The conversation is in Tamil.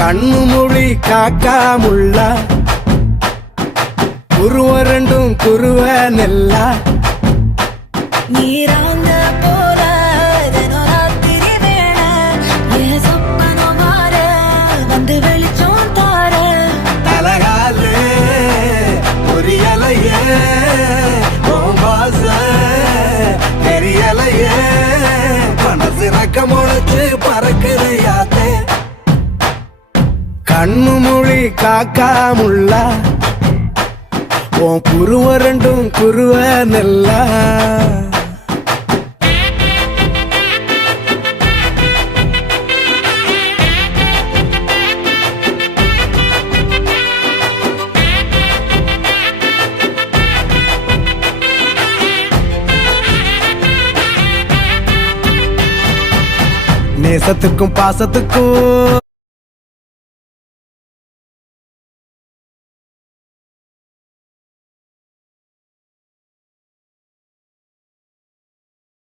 கண்ணு மொழி காக்காமுள்ள குருவ ரெண்டும் குருவ நெல்லா நீராங்க போல தினராத்திரி வேண என் சொப்பனம் மாற வந்து வெளிச்சம் தார தலகாலே பொரியலையே ஓம்பாச தெரியலையே மனசு ரக்க முளைச்சு பறக்குறையாத்தே கண்ணு மொழி காக்காமுள்ள உன் குருவ ரெண்டும் குருவ நெல்லா நேசத்துக்கும் பாசத்துக்கும்